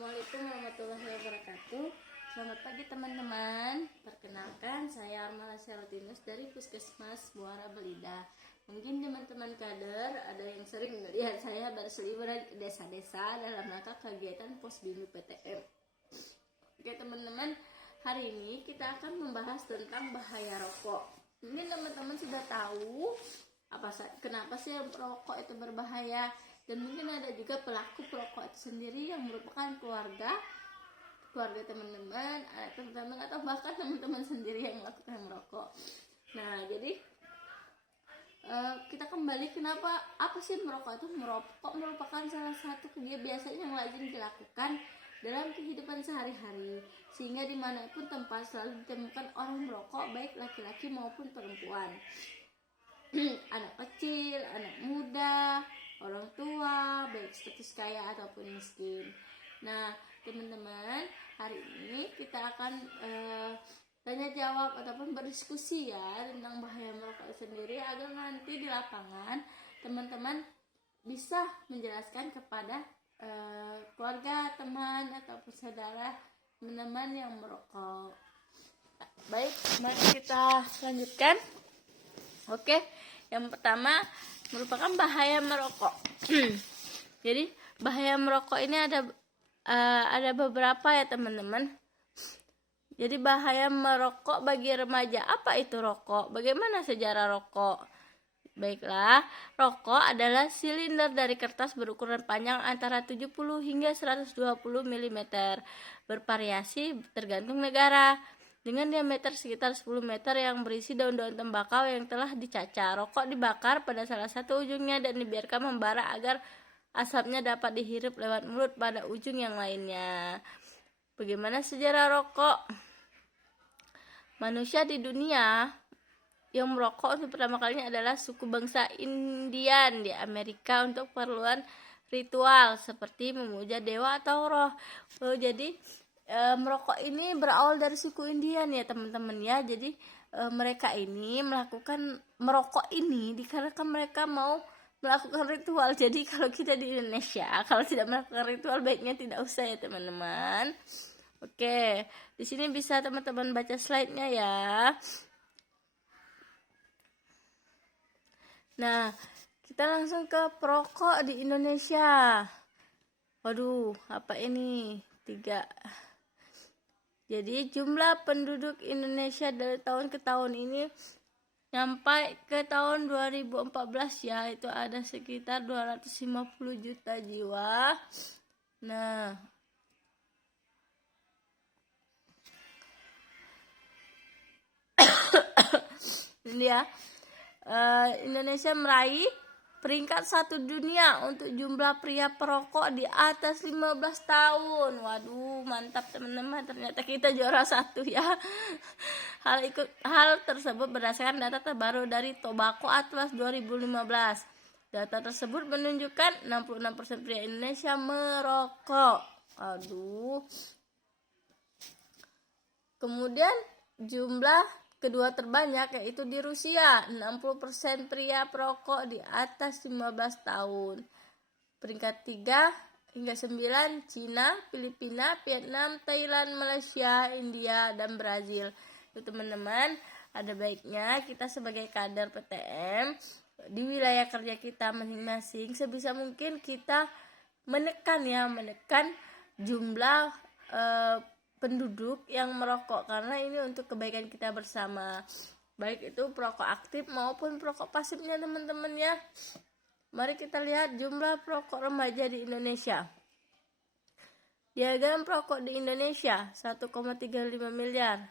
Assalamualaikum warahmatullahi wabarakatuh. Selamat pagi teman-teman. Perkenalkan, saya Armala Selatinus dari Puskesmas Muara Belida. Mungkin teman-teman kader ada yang sering melihat saya berseliweran di desa-desa dalam rangka kegiatan Posbindu PTM. Oke teman-teman, hari ini kita akan membahas tentang bahaya rokok. Mungkin teman-teman sudah tahu kenapa sih rokok itu berbahaya, dan mungkin ada juga pelaku perokok itu sendiri yang merupakan keluarga teman-teman, atau bahkan teman-teman sendiri yang melakukan merokok. Nah, jadi kita kembali apa sih merokok itu? Merokok merupakan salah satu kegiatan biasanya yang lazim dilakukan dalam kehidupan sehari-hari, sehingga dimanapun tempat selalu ditemukan orang merokok, baik laki-laki maupun perempuan, anak kecil, anak muda, orang tua, baik status kaya ataupun miskin. Nah teman-teman, hari ini kita akan tanya jawab ataupun berdiskusi ya tentang bahaya merokok sendiri, agar nanti di lapangan teman-teman bisa menjelaskan kepada keluarga, teman ataupun saudara teman-teman yang merokok. Baik, mari kita lanjutkan. Oke, yang pertama merupakan bahaya merokok. Jadi bahaya merokok ini ada beberapa ya teman-teman. Jadi bahaya merokok bagi remaja. Apa itu rokok? Bagaimana sejarah rokok? Baiklah, rokok adalah silinder dari kertas berukuran panjang antara 70 hingga 120 mm, bervariasi tergantung negara, dengan diameter sekitar 10 meter yang berisi daun-daun tembakau yang telah dicacar. Rokok dibakar pada salah satu ujungnya dan dibiarkan membara agar asapnya dapat dihirup lewat mulut pada ujung yang lainnya. Bagaimana sejarah rokok? Manusia di dunia yang merokok untuk pertama kalinya adalah suku bangsa Indian di Amerika untuk keperluan ritual seperti memuja dewa atau roh. Jadi merokok ini berawal dari suku Indian ya teman-teman ya. Jadi mereka ini melakukan merokok ini dikarenakan mereka mau melakukan ritual. Jadi kalau kita di Indonesia, kalau tidak melakukan ritual, baiknya tidak usah ya teman-teman. Oke, di sini bisa teman-teman baca slide-nya ya. Nah, kita langsung ke perokok di Indonesia. Waduh, apa ini? 3. Jadi jumlah penduduk Indonesia dari tahun ke tahun ini sampai ke tahun 2014 ya, itu ada sekitar 250 juta jiwa. Nah, ini ya, Indonesia meraih peringkat 1 dunia untuk jumlah pria perokok di atas 15 tahun. Waduh, mantap teman-teman, ternyata kita juara 1 ya. Hal tersebut berdasarkan data terbaru dari Tobacco Atlas 2015. Data tersebut menunjukkan 66% pria Indonesia merokok. Aduh. Kemudian jumlah kedua terbanyak yaitu di Rusia, 60% pria perokok di atas 15 tahun. Peringkat 3 hingga 9 Cina, Filipina, Vietnam, Thailand, Malaysia, India, dan Brazil. Itu teman-teman, ada baiknya kita sebagai kader PTM di wilayah kerja kita masing-masing sebisa mungkin kita menekan jumlah penduduk yang merokok, karena ini untuk kebaikan kita bersama, baik itu perokok aktif maupun perokok pasifnya teman-teman ya. Mari kita lihat jumlah perokok remaja di Indonesia. Diagram perokok di Indonesia 1,35 miliar.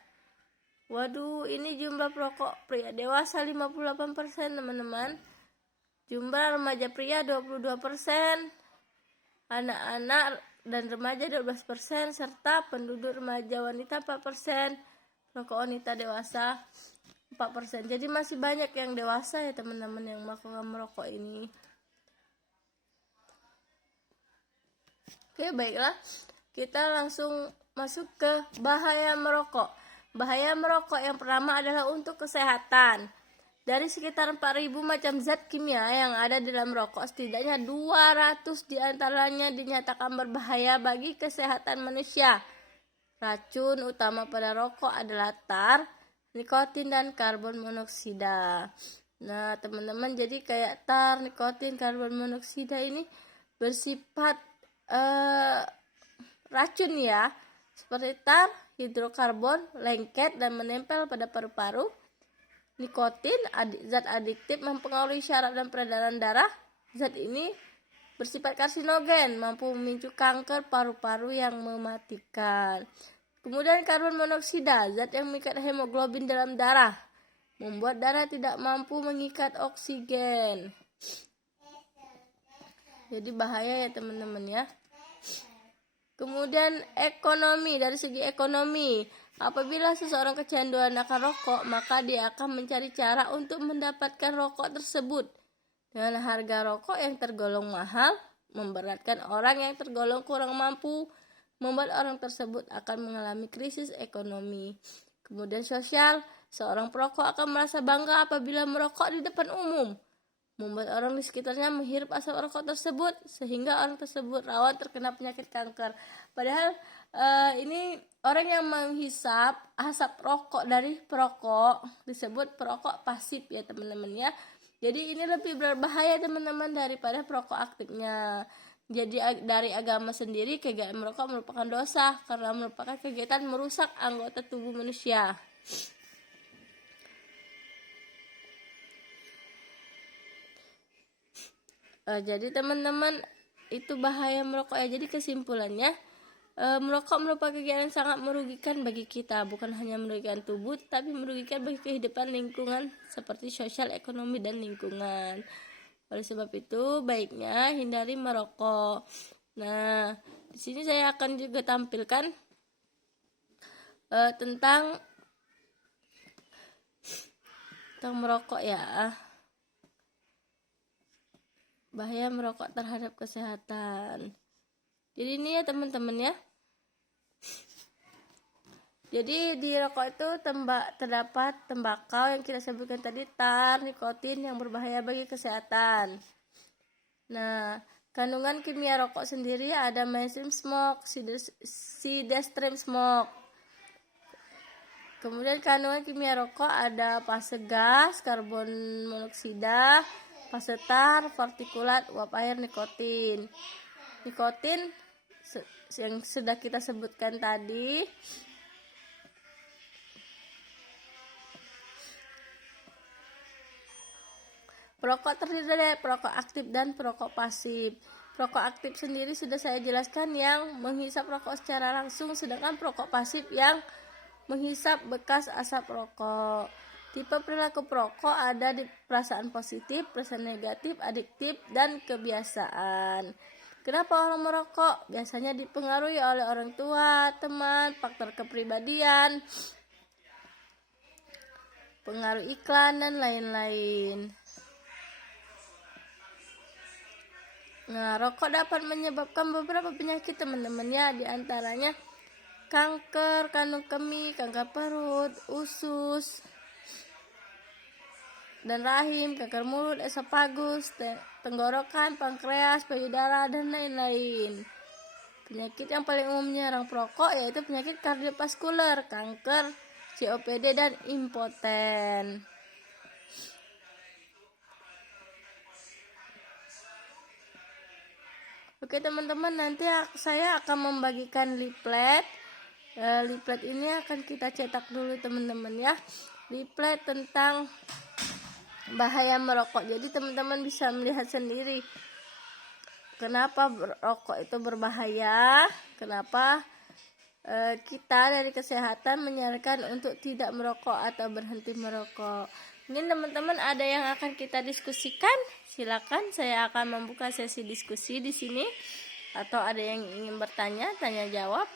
Waduh, ini jumlah perokok pria dewasa 58% teman-teman. Jumlah remaja pria 22%. Anak-anak dan remaja 12%, serta penduduk remaja wanita 4%, perokok wanita dewasa 4%. Jadi masih banyak yang dewasa ya teman-teman yang melakukan merokok ini. Oke, baiklah, kita langsung masuk ke bahaya merokok. Bahaya merokok yang pertama adalah untuk kesehatan. Dari sekitar 4.000 macam zat kimia yang ada di dalam rokok, setidaknya 200 diantaranya dinyatakan berbahaya bagi kesehatan manusia. Racun utama pada rokok adalah tar, nikotin, dan karbon monoksida. Nah, teman-teman, jadi kayak tar, nikotin, karbon monoksida ini bersifat racun ya. Seperti tar, hidrokarbon, lengket dan menempel pada paru-paru. Nikotin, zat adiktif mempengaruhi syaraf dan peredaran darah. Zat ini bersifat karsinogen, mampu memicu kanker paru-paru yang mematikan. Kemudian karbon monoksida, zat yang mengikat hemoglobin dalam darah, membuat darah tidak mampu mengikat oksigen. Jadi bahaya ya teman-teman ya. Kemudian ekonomi, dari segi ekonomi, apabila seseorang kecanduan akan rokok, maka dia akan mencari cara untuk mendapatkan rokok tersebut. Dengan harga rokok yang tergolong mahal, memberatkan orang yang tergolong kurang mampu, membuat orang tersebut akan mengalami krisis ekonomi. Kemudian sosial, seorang perokok akan merasa bangga apabila merokok di depan umum, membuat orang di sekitarnya menghirup asap rokok tersebut, sehingga orang tersebut rawan terkena penyakit kanker. Padahal ini orang yang menghisap asap rokok dari perokok disebut perokok pasif ya teman-teman ya. Jadi ini lebih berbahaya teman-teman daripada perokok aktifnya. Jadi dari agama sendiri kegiatan merokok merupakan dosa karena merupakan kegiatan merusak anggota tubuh manusia. Jadi teman-teman, itu bahaya merokok ya. Jadi kesimpulannya, merokok merupakan kegiatan yang sangat merugikan bagi kita, bukan hanya merugikan tubuh tapi merugikan bagi kehidupan lingkungan seperti sosial, ekonomi, dan lingkungan. Oleh sebab itu baiknya hindari merokok. Nah, di sini saya akan juga tampilkan tentang merokok ya. Bahaya merokok terhadap kesehatan. Jadi ini ya teman-teman ya. Jadi di rokok itu terdapat tembakau yang kita sebutkan tadi, tar, nikotin yang berbahaya bagi kesehatan. Nah, kandungan kimia rokok sendiri ada mainstream smoke, sidestream smoke. Kemudian kandungan kimia rokok ada fase gas, karbon monoksida, fase tar, partikulat, uap air, nikotin. Nikotin yang sudah kita sebutkan tadi. Perokok terdiri dari perokok aktif dan perokok pasif. Perokok aktif sendiri sudah saya jelaskan yang menghisap rokok secara langsung, sedangkan perokok pasif yang menghisap bekas asap rokok. Tipe perilaku perokok ada di perasaan positif, perasaan negatif, adiktif, dan kebiasaan. Kenapa orang merokok? Biasanya dipengaruhi oleh orang tua, teman, faktor kepribadian, pengaruh iklan, dan lain-lain. Nah, rokok dapat menyebabkan beberapa penyakit teman-teman ya, diantaranya kanker kandung kemih, kanker perut, usus dan rahim, kanker mulut, esofagus, tenggorokan, pankreas, payudara, dan lain-lain. Penyakit yang paling umum menyerang perokok yaitu penyakit kardiovaskuler, kanker, COPD, dan impoten. Oke teman-teman, nanti saya akan membagikan leaflet. Leaflet ini akan kita cetak dulu teman-teman ya. Leaflet tentang bahaya merokok. Jadi teman-teman bisa melihat sendiri kenapa rokok itu berbahaya, kenapa kita dari kesehatan menyarankan untuk tidak merokok atau berhenti merokok. Mungkin teman-teman ada yang akan kita diskusikan, silakan, saya akan membuka sesi diskusi di sini. Atau ada yang ingin bertanya, tanya jawab.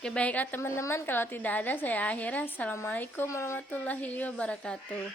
Oke, baiklah teman-teman, kalau tidak ada saya akhiri. Assalamualaikum warahmatullahi wabarakatuh.